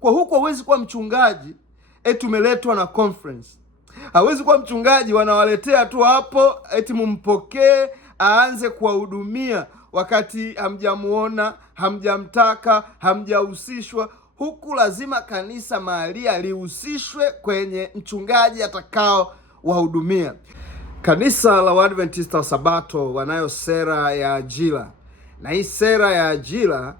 Kwa huko hawezi kuwa mchungaji eti umeletwa na conference. Hawezi kuwa mchungaji wanawaletea tu hapo eti mumpokee aanze kuwahudumia wakati hamjamuona, hamjamtaka, hamjahusishwa. Huku lazima kanisa mahalia lihusishwe kwenye mchungaji atakao wahudumia. Kanisa la Waadventista wa Sabato wanayo sera ya ajira, na hii sera ya ajira,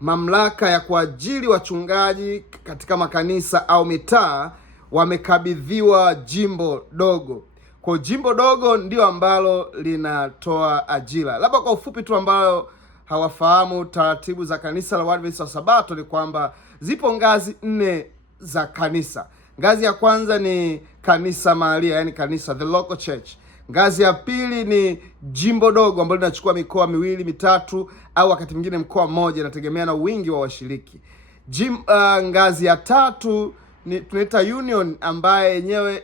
mamlaka ya kuajiri wachungaji katika makanisa au mitaa wamekabidhiwa jimbo dogo. Kwa jimbo dogo ndio ambalo linatoa ajira. Labda kwa ufupi tu ambalo hawafahamu taratibu za kanisa la Waadventista wa Sabato ni kwamba zipo ngazi 4 za kanisa. Ngazi ya kwanza ni kanisa mahalia, yani kanisa, the local church. Ngazi ya pili ni jimbo dogo ambalo linachukua mikoa 2, 3 au wakati mwingine mkoa mmoja, inategemea na wingi wa washiriki. Ngazi ya tatu ni tunaita union, ambaye yenyewe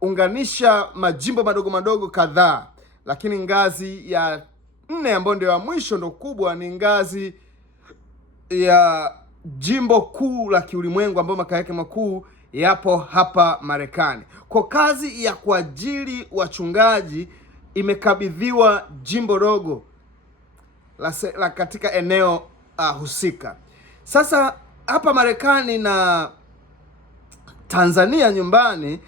inaunganisha majimbo madogo madogo kadhaa. Lakini ngazi ya 4 ambayo ndio ya mwisho, ndio kubwa, ni ngazi ya jimbo kuu la kiulimwengu, ambayo makao yake makuu yapo hapa Marekani. Kwa kazi ya kuajiri wachungaji imekabidhiwa jimbo dogo la katika eneo husika. Sasa hapa Marekani na Tanzania nyumbani,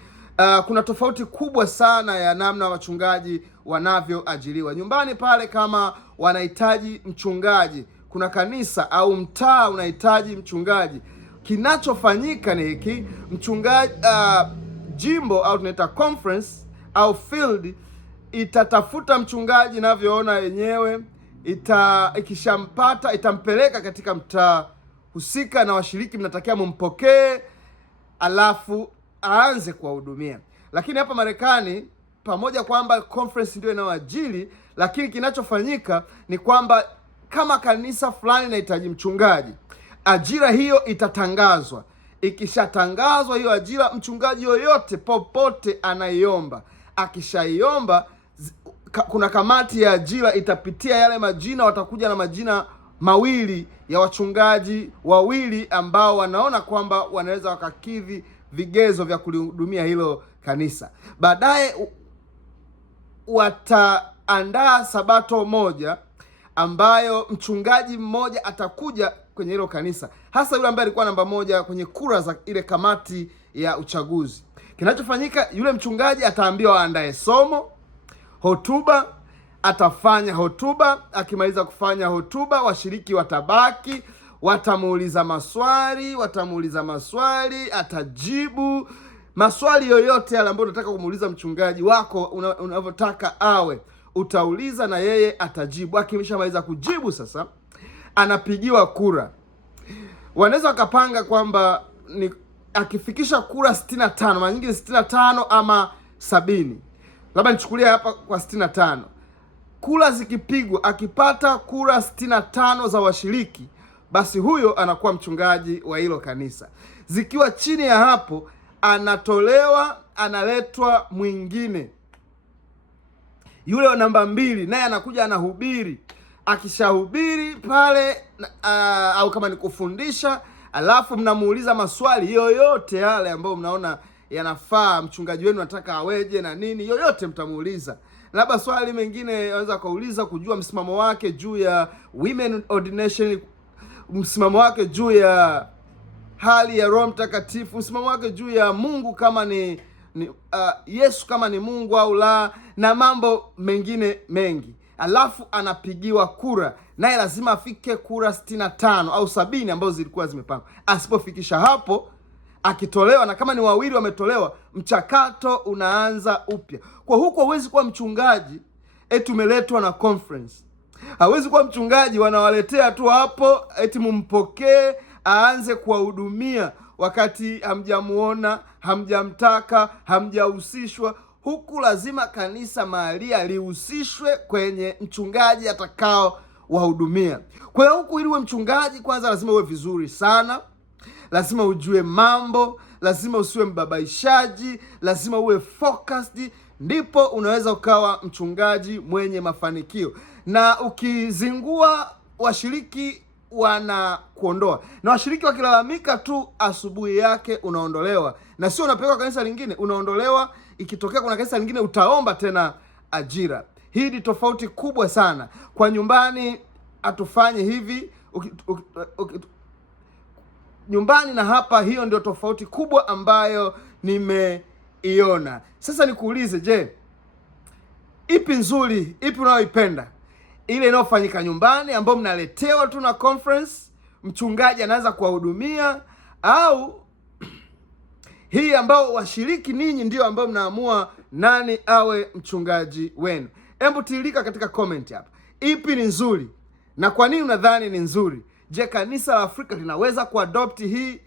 kuna tofauti kubwa sana ya namna wachungaji wanavyoajiriwa. Nyumbani pale, kama wanahitaji mchungaji, kuna kanisa au mtaa unahitaji mchungaji, kinachofanyika ni hiki: mchungaji jimbo au tunaita conference au field itatafuta mchungaji inavyoona yenyewe, ikishampata itampeleka katika mtaa husika, na washiriki mnatakiwa mumpokee alafu aanze kuwahudumia. Lakini hapa Marekani, pamoja kwamba conference ndio inayoajiri, lakini kinachofanyika ni kwamba kama kanisa fulani inahitaji mchungaji, ajira hiyo itatangazwa. Ikishatangazwa hiyo ajira, mchungaji yoyote popote anaiomba, akishaiomba, kuna kamati ya ajira itapitia yale majina, watakuja na majina mawili ya wachungaji wawili ambao wanaona kwamba wanaweza wakakidhi vigezo vya kulihudumia hilo kanisa. Baadaye wataandaa sabato moja ambayo mchungaji mmoja atakuja kwenye hilo kanisa, hasa yule ambaye alikuwa namba 1 kwenye kura za ile kamati ya uchaguzi. Kinachofanyika, yule mchungaji ataambiwa aandae somo, hotuba. Atafanya hotuba. Akimaliza kufanya hotuba, washiriki watabaki, watamuuliza maswali, atajibu maswali yoyote yale ambayo unataka kumuuliza mchungaji wako, unavyotaka awe, utauliza na yeye atajibu. Akimaliza kujibu, sasa anapigiwa kura. Wanaweza wakapanga kwamba ni akifikisha kura 65, mara nyingi 65 ama 70. Labda nichukulia hapa kwa 65. Kura zikipigwa, akipata kura 65 za washiriki, basi huyo anakuwa mchungaji wa hilo kanisa. Zikiwa chini ya hapo, anatolewa, analetwa mwingine, yule namba 2, naye anakuja anahubiri. Akishahubiri pale au kama ni kufundisha, alafu mnamuuliza maswali yoyote yale ambayo mnaona yanafaa mchungaji wenu anataka aweje na nini, yoyote mtamuuliza. Labda swali mengine anaweza kauliza kujua msimamo wake juu ya women ordination, msimamo wake juu ya hali ya Roho Mtakatifu, msimamo wake juu ya Mungu kama ni Yesu kama ni Mungu au la, na mambo mengine mengi. Alafu anapigiwa kura, naye lazima afike kura 65 au 70 ambazo zilikuwa zimepangwa. Asipofikisha hapo, akitolewa, na kama ni wawili wametolewa, mchakato unaanza upya. Kwa huko hawezi kuwa mchungaji eti umeletwa na conference. Hawezi kuwa mchungaji wanawaletea tu hapo eti mumpokee aanze kuwahudumia wakati hamjamuona, hamjamtaka, hamjahusishwa. Huku lazima kanisa mahalia lihusishwe kwenye mchungaji atakao wahudumia. Kwa hiyo huku, ili uwe mchungaji, kwanza lazima uwe vizuri sana, lazima ujue mambo, lazima usiwe mbabaishaji, lazima uwe focused, ndipo unaweza ukawa mchungaji mwenye mafanikio. Na ukizingua washiriki wanakuondoa, na washiriki wakilalamika tu, asubuhi yake unaondolewa, na sio unapelekwa kanisa lingine, unaondolewa. Ikitokea kuna kanisa lingine utaomba tena ajira. Hii ni tofauti kubwa sana. Kwa nyumbani hatufanye hivi, nyumbani na hapa. Hiyo ndio tofauti kubwa ambayo nimeiona. Sasa nikuulize, je, ipi nzuri, ipi unayoipenda? Ile inayofanyika nyumbani ambayo mnaletewa tu na conference, mchungaji anaanza kuwahudumia, au hii ambao washiriki ninyi ndio ambao mnaamua nani awe mchungaji wenu? Hebu tiririka katika comment hapa, ipi ni nzuri na kwa nini unadhani ni nzuri? Je, kanisa la Afrika linaweza kuadopt hii?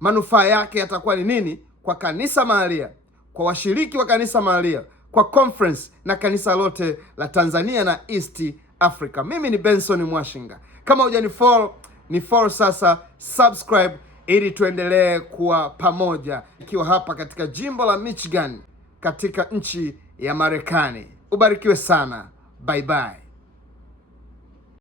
Manufaa yake yatakuwa ni nini kwa kanisa mahalia, kwa washiriki wa kanisa mahalia, kwa conference na kanisa lote la Tanzania na East Africa? Mimi ni Benson Mwashinga. Kama hujanifollow, ni follow sasa, subscribe ili tuendelee kuwa pamoja, ikiwa hapa katika jimbo la Michigan katika nchi ya Marekani. Ubarikiwe sana. Bye bye.